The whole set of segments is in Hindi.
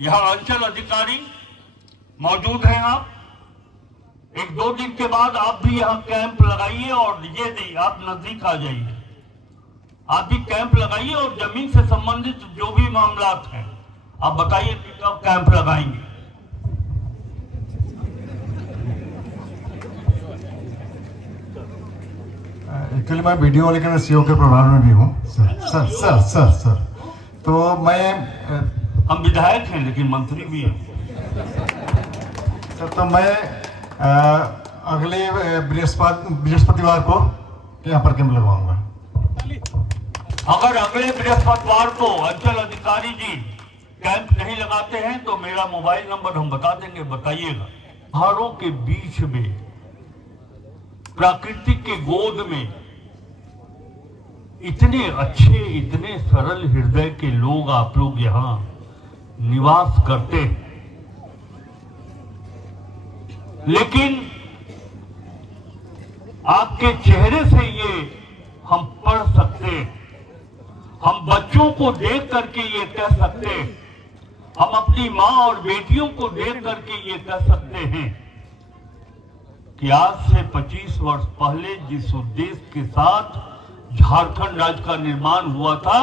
यहाँ अंचल अधिकारी मौजूद हैं। आप 1-2 दिन के बाद आप भी यहाँ कैंप लगाइए और ये नहीं आप नजदीक आ जाइए, आप भी कैंप लगाइए और जमीन से संबंधित जो भी मामलात हैं आप बताइए कि कब कैंप लगाएंगे। एक्चुअली मैं वीडियो लेकर सीओ के प्रभार में भी हूँ सर। तो मैं हम विधायक हैं लेकिन मंत्री भी हैं सर। तो मैं अगले बृहस्पतिवार को यहाँ पर कैंप लगवाऊंगा। अगर अगले बृहस्पतिवार को अंचल अधिकारी जी कैंप नहीं लगाते हैं तो मेरा मोबाइल नंबर हम बता देंगे, बताइएगा। पहाड़ों के बीच में प्रकृति के गोद में इतने अच्छे, इतने सरल हृदय के लोग आप लोग यहाँ निवास करते हैं, लेकिन आपके चेहरे से ये हम पढ़ सकते हैं, हम बच्चों को देख करके ये कह सकते हैं, हम अपनी मां और बेटियों को देख करके ये कह सकते हैं कि आज से 25 वर्ष पहले जिस उद्देश्य के साथ झारखंड राज्य का निर्माण हुआ था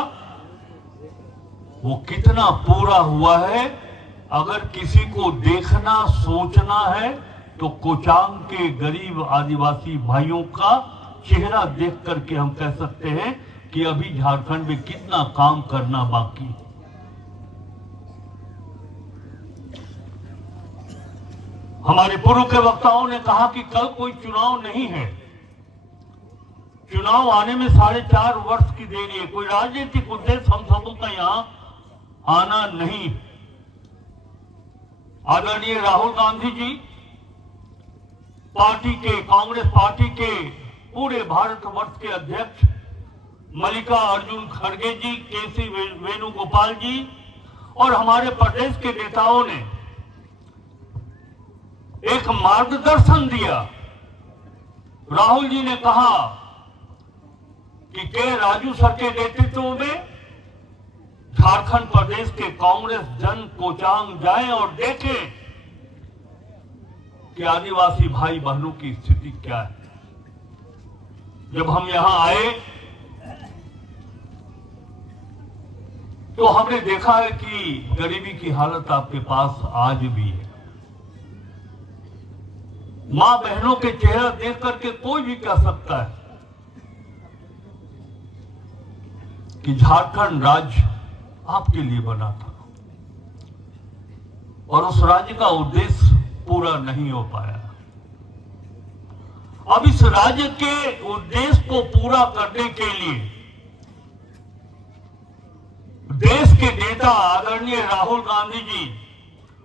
वो कितना पूरा हुआ है। अगर किसी को देखना, सोचना है तो कोचांग के गरीब आदिवासी भाइयों का चेहरा देख करके हम कह सकते हैं कि अभी झारखंड में कितना काम करना बाकी है। हमारे पूर्व के वक्ताओं ने कहा कि कल कोई चुनाव नहीं है, चुनाव आने में 4.5 वर्ष की देरी है। कोई राजनीतिक उद्देश्य हम सबों का यहां आना नहीं। आदरणीय राहुल गांधी जी पार्टी के, कांग्रेस पार्टी के पूरे भारतवर्ष के अध्यक्ष, मल्लिकार्जुन खड़गे जी, केसी वेणुगोपाल जी और हमारे प्रदेश के नेताओं ने एक मार्गदर्शन दिया। राहुल जी ने कहा कि के राजू सर के नेतृत्व में झारखंड प्रदेश के कांग्रेस जन कोचांग जाएं और देखें कि आदिवासी भाई बहनों की स्थिति क्या है। जब हम यहां आए तो हमने देखा है कि गरीबी की हालत आपके पास आज भी है। मां बहनों के चेहरा देख करके कोई भी कह सकता है कि झारखंड राज्य आपके लिए बना था और उस राज्य का उद्देश्य पूरा नहीं हो पाया। अब इस राज्य के उद्देश्य को पूरा करने के लिए देश के नेता आदरणीय राहुल गांधी जी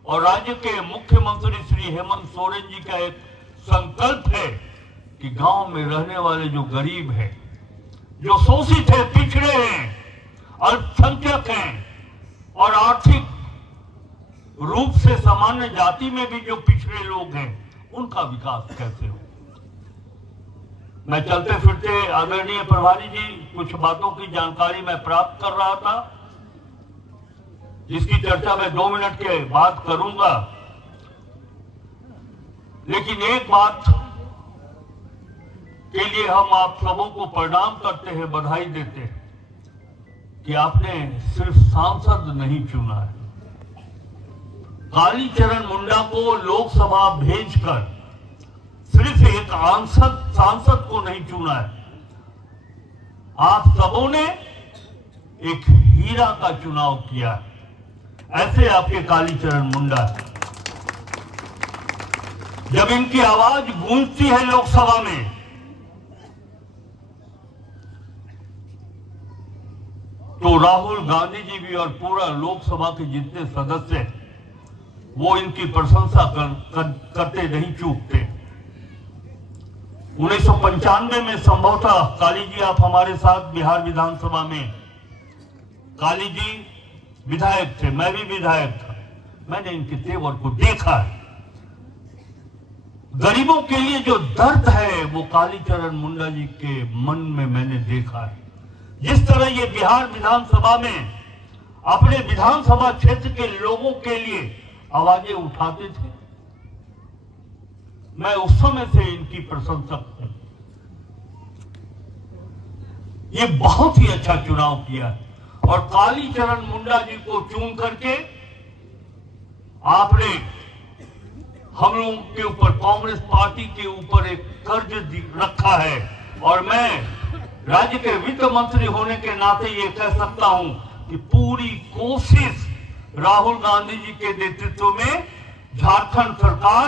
और राज्य के मुख्यमंत्री श्री हेमंत सोरेन जी का एक संकल्प है कि गांव में रहने वाले जो गरीब हैं, जो शोषित है, पिछड़े हैं, अल्पसंख्यक हैं और आर्थिक रूप से सामान्य जाति में भी जो पिछड़े लोग हैं, उनका विकास कैसे हो। मैं चलते फिरते आदरणीय प्रभारी जी कुछ बातों की जानकारी मैं प्राप्त कर रहा था, जिसकी चर्चा मैं 2 मिनट के बाद करूंगा। लेकिन एक बात के लिए हम आप सबों को प्रणाम करते हैं, बधाई देते हैं कि आपने सिर्फ सांसद नहीं चुना है, कालीचरण मुंडा को लोकसभा भेजकर सिर्फ एक सांसद को नहीं चुना है, आप सबों ने एक हीरा का चुनाव किया है। ऐसे आपके कालीचरण मुंडा है। जब इनकी आवाज गूंजती है लोकसभा में तो राहुल गांधी जी भी और पूरा लोकसभा के जितने सदस्य हैं वो इनकी प्रशंसा करते नहीं चूकते। 1995 में संभवतः काली जी आप हमारे साथ बिहार विधानसभा में, काली जी विधायक थे, मैं भी विधायक था, मैंने इनके तेवर को देखा है। गरीबों के लिए जो दर्द है वो कालीचरण मुंडा जी के मन में मैंने देखा है। जिस तरह ये बिहार विधानसभा में अपने विधानसभा क्षेत्र के लोगों के लिए आवाजें उठाते थे। मैं उस समय से इनकी प्रशंसक हूं। ये बहुत ही अच्छा चुनाव किया है और कालीचरण मुंडा जी को चुन करके आपने हम लोगों के ऊपर, कांग्रेस पार्टी के ऊपर एक कर्ज रखा है। और मैं राज्य के वित्त मंत्री होने के नाते ये कह सकता हूं कि पूरी कोशिश राहुल गांधी जी के नेतृत्व में झारखंड सरकार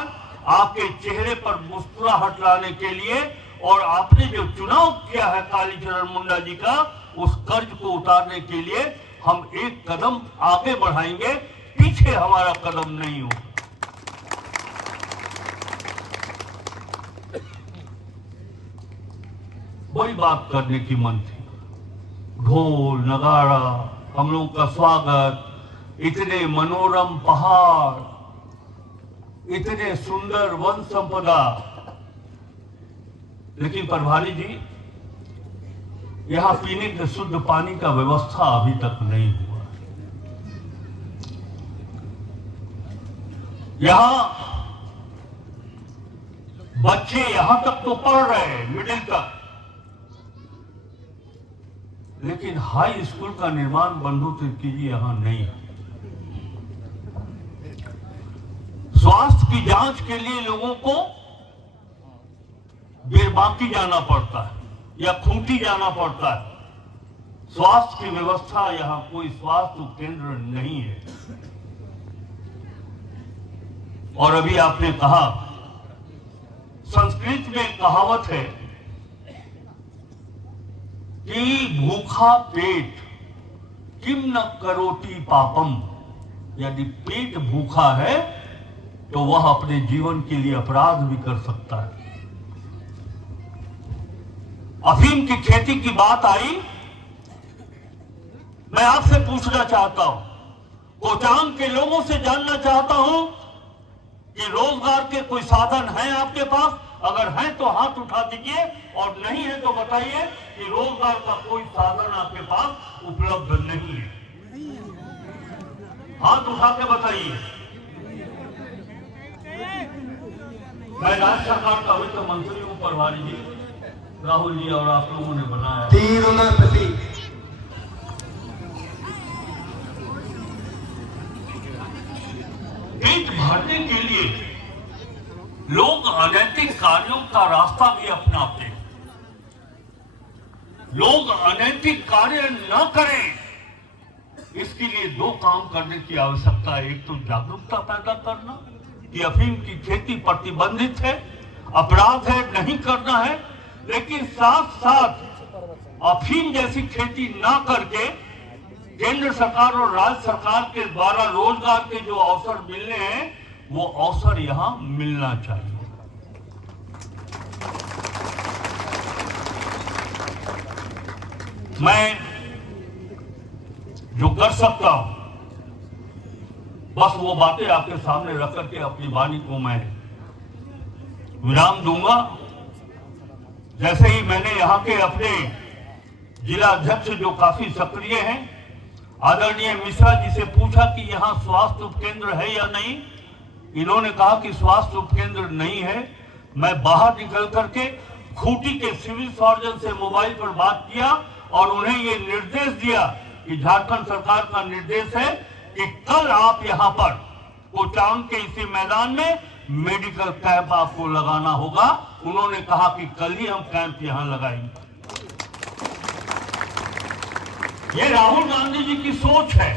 आपके चेहरे पर मुस्कुराहट लाने के लिए और आपने जो चुनाव किया है कालीचरण मुंडा जी का, उस कर्ज को उतारने के लिए हम एक कदम आगे बढ़ाएंगे, पीछे हमारा कदम नहीं होगा। बड़ी बात करने की मन थी, ढोल नगाड़ा, हम लोगों का स्वागत, इतने मनोरम पहाड़, इतने सुंदर वन संपदा। लेकिन प्रभारी जी, यहां पीने के शुद्ध पानी का व्यवस्था अभी तक नहीं हुआ। यहां बच्चे यहां तक तो पढ़ रहे हैं, मिडिल तक, लेकिन हाई स्कूल का निर्माण बंधु तिर्की जी यहां नहीं है। स्वास्थ्य की जांच के लिए लोगों को बेरबांकी जाना पड़ता है या खूंटी जाना पड़ता है। स्वास्थ्य की व्यवस्था, यहां कोई स्वास्थ्य केंद्र नहीं है। और अभी आपने कहा, संस्कृत में कहावत है कि भूखा पेट किम न करोति पापम, यदि पेट भूखा है तो वह अपने जीवन के लिए अपराध भी कर सकता है। अफीम की खेती की बात आई, मैं आपसे पूछना चाहता हूं, कोचांग के लोगों से जानना चाहता हूं कि रोजगार के कोई साधन हैं आपके पास? अगर हैं तो हाथ उठा दीजिए, और नहीं है तो बताइए कि रोजगार का कोई साधन आपके पास उपलब्ध नहीं है। हाथ उठा के बताइए। मैं राज्य सरकार का वित्त मंत्री हूं, प्रभारी जी, राहुल जी और आप लोगों ने बनाया। पेट भरने के लिए लोग अनैतिक कार्यों का रास्ता भी अपनाते हैं। लोग अनैतिक कार्य न करें, इसके लिए दो काम करने की आवश्यकता है। एक तो जागरूकता पैदा करना कि अफीम की खेती प्रतिबंधित है, अपराध है, नहीं करना है, लेकिन साथ साथ अफीम जैसी खेती ना करके केंद्र सरकार और राज्य सरकार के द्वारा रोजगार के जो अवसर मिलने हैं, वो अवसर यहां मिलना चाहिए। मैं जो कर सकता हूं, बस वो बातें आपके सामने रख करके अपनी वाणी को मैं विराम दूंगा। जैसे ही मैंने यहाँ के अपने जिला अध्यक्ष जो काफी सक्रिय हैं, आदरणीय मिश्रा जी से पूछा कि यहाँ स्वास्थ्य उपकेंद्र है या नहीं, इन्होंने कहा कि स्वास्थ्य उपकेंद्र नहीं है। मैं बाहर निकल करके खूंटी के सिविल सर्जन से मोबाइल पर बात किया और उन्हें ये निर्देश दिया कि झारखंड सरकार का निर्देश है कि कल आप यहाँ पर कोचांग के इसी मैदान में मेडिकल कैंप आपको लगाना होगा। उन्होंने कहा कि कल ही हम कैंप यहाँ लगाएंगे। ये राहुल गांधी जी की सोच है,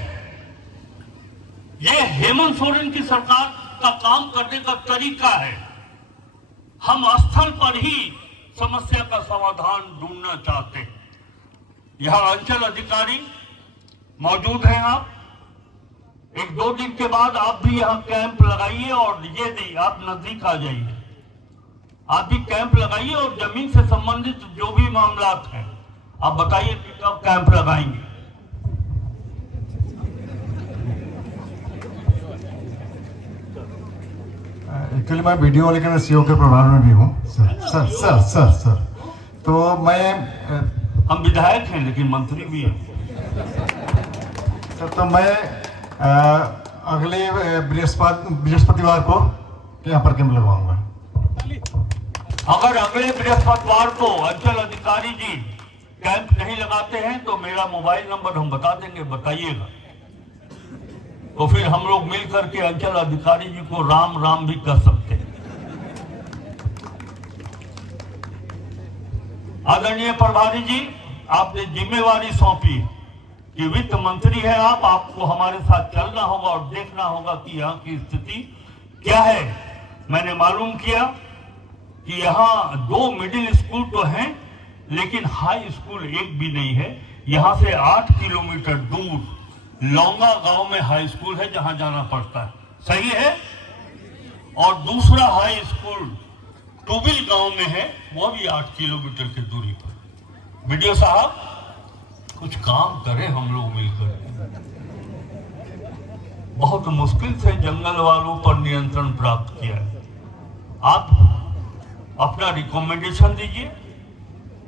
ये हेमंत सोरेन की सरकार का काम करने का तरीका है। हम स्थल पर ही समस्या का समाधान ढूंढना चाहते हैं। यहाँ अंचल अधिकारी मौजूद हैं, आप एक दो दिन के बाद आप भी यहाँ कैंप लगाइए और ये नहीं, आप नजदीक आ जाइए, आप भी कैंप लगाइए और जमीन से संबंधित जो भी मामलात हैं आप बताइए कि कब कैंप लगाएंगे। एक्चुअली मैं वीडियो लेकिन सीओ के प्रभार में भी हूँ सर। तो मैं हम विधायक हैं लेकिन मंत्री भी हैं। सर तो मैं अगले बृहस्पतिवार को यहाँ पर कैंप लगवाऊंगा। अगर अगले बृहस्पतिवार को अंचल अधिकारी जी कैंप नहीं लगाते हैं तो मेरा मोबाइल नंबर हम बता देंगे, बताइएगा, तो फिर हम लोग मिल करके अंचल अधिकारी जी को राम राम भी कर सकते हैं। आदरणीय प्रभारी जी, आपने जिम्मेवारी सौंपी कि वित्त मंत्री है आप, आपको हमारे साथ चलना होगा और देखना होगा कि यहाँ की स्थिति क्या है। मैंने मालूम किया कि यहाँ 2 मिडिल स्कूल तो हैं, लेकिन हाई स्कूल एक भी नहीं है। यहाँ से 8 किलोमीटर दूर लौंगा गांव में हाई स्कूल है जहाँ जाना पड़ता है, सही है। और दूसरा हाई स्कूल टूबिल गांव में है, वो भी 8 किलोमीटर की दूरी पर। वीडियो साहब कुछ काम करें हम लोग मिलकर। बहुत मुश्किल से जंगल वालों पर नियंत्रण प्राप्त किया है। आप अपना रिकमेंडेशन दीजिए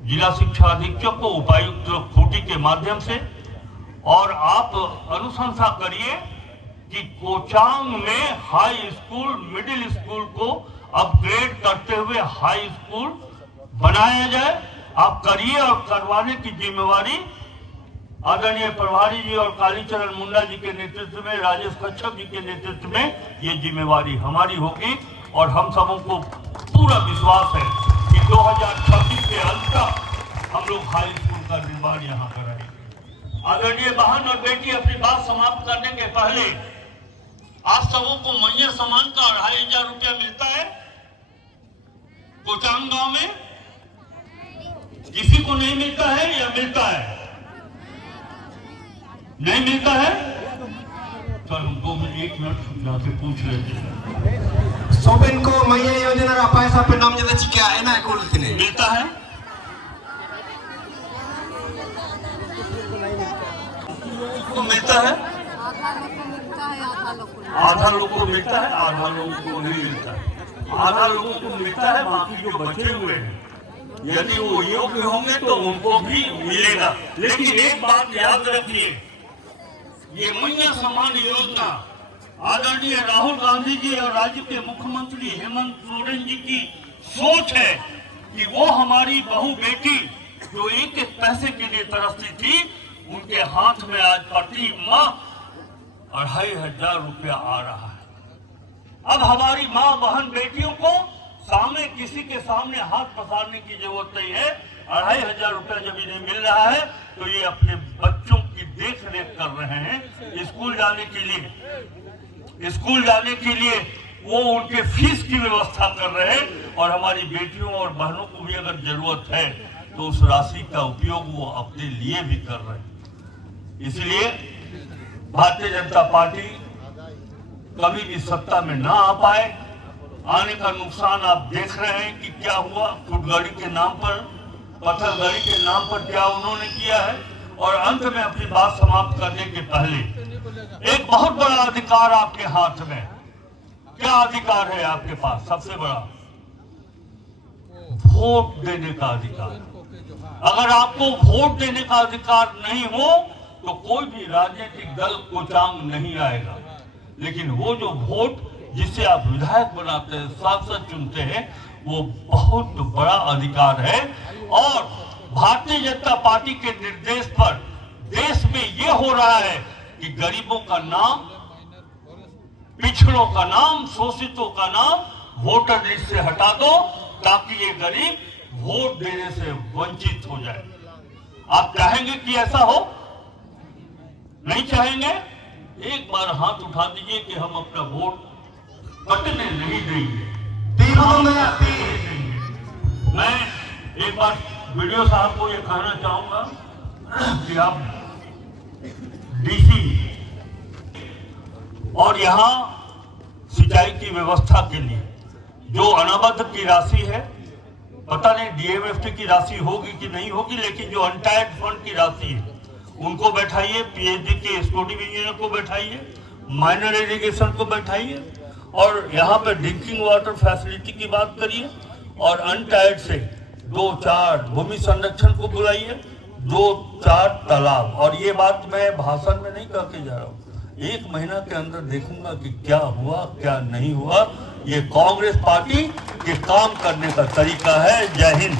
जिला शिक्षा अधीक्षक को, उपायुक्त खूंटी के माध्यम से, और आप अनुशंसा करिए कि कोचांग में हाई स्कूल, मिडिल स्कूल को अपग्रेड करते हुए हाई स्कूल बनाया जाए। आप करिए और करवाने की जिम्मेवारी आदरणीय प्रभारी जी और कालीचरण मुंडा जी के नेतृत्व में, राजेश कच्छप जी के नेतृत्व में ये जिम्मेवारी हमारी होगी। और हम सबों को पूरा विश्वास है कि 2026 के अंत तक हम लोग हाई स्कूल का निर्माण यहाँ कराएंगे। आदरणीय बहन और बेटी, अपनी बात समाप्त करने के पहले आप सबों को मैया सम्मान का 2500 रुपया मिलता है कोचांग गांव में? किसी को नहीं मिलता है या मिलता है? नहीं मिलता है? चलो 2 मिनट 1 मिनट जाके पूछ लेते। सोबेन को मैया योजना रा पैसा पे नाम जदा चिका है ना कोल ने मिलता है? को मिलता है? आधा लोगों को मिलता है, आधा लोगों को नहीं मिलता है। आधा लोगों को मिलता है, बाकी जो बचे हुए हैं यदि वो योग्य होंगे तो उनको भी मिलेगा। लेकिन एक बात याद रखिए, ये मैया सम्मान योजना आदरणीय राहुल गांधी जी और राज्य के मुख्यमंत्री हेमंत सोरेन जी की सोच है कि वो हमारी बहू बेटी जो 1-1 पैसे के लिए तरसती थी, उनके हाथ में आज प्रति माह 2500 रुपया आ रहा है। अब हमारी माँ बहन बेटियों को सामने किसी के सामने हाथ पसारने की जरूरत नहीं है। 2500 रुपया जब इन्हें मिल रहा है तो ये अपने बच्चों की देख रेख कर रहे हैं। स्कूल जाने के लिए वो उनके फीस की व्यवस्था कर रहे हैं, और हमारी बेटियों और बहनों को भी अगर जरूरत है तो उस राशि का उपयोग वो अपने लिए भी कर रहे हैं। इसलिए भारतीय जनता पार्टी कभी भी सत्ता में ना आ पाए, आने का नुकसान आप देख रहे हैं कि क्या हुआ। फुटगाड़ी के नाम पर, पत्थरगाड़ी के नाम पर क्या उन्होंने किया है। और अंत में अपनी बात समाप्त करने के पहले एक बहुत बड़ा अधिकार आपके हाथ में। क्या अधिकार है आपके पास? सबसे बड़ा वोट देने का अधिकार। अगर आपको वोट देने का अधिकार नहीं हो तो कोई भी राजनीतिक दल कोचांग नहीं आएगा। लेकिन वो जो वोट जिससे आप विधायक बनाते हैं, सांसद चुनते हैं, वो बहुत बड़ा अधिकार है। और भारतीय जनता पार्टी के निर्देश पर देश में ये हो रहा है कि गरीबों का नाम, पिछड़ों का नाम, शोषितों का नाम वोटर लिस्ट से हटा दो ताकि ये गरीब वोट देने से वंचित हो जाए। आप चाहेंगे कि ऐसा हो? नहीं चाहेंगे? एक बार हाथ उठा दीजिए कि हम अपना वोट कटने नहीं देंगे। मैं एक बार वीडियो साहब को ये कहना चाहूंगा कि आप डीसी और यहाँ सिंचाई की व्यवस्था के लिए जो अनाबद्ध की राशि है, पता नहीं डीएमएफटी की राशि होगी कि नहीं होगी, लेकिन जो अनटायर्ड फंड की राशि है उनको बैठाइए, पीएचडी के एक्जीक्यूटिव इंजीनियर को बैठाइए, माइनर इरिगेशन को बैठाइए, और यहाँ पे ड्रिंकिंग वाटर फैसिलिटी की बात करिए, और अनटायर्ड से 2-4 भूमि संरक्षण को बुलाइए, 2-4 तालाब। और ये बात मैं भाषण में नहीं कह के जा रहा हूँ, 1 महीना के अंदर देखूंगा कि क्या हुआ क्या नहीं हुआ। ये कांग्रेस पार्टी के काम करने का तरीका है। जय हिंद।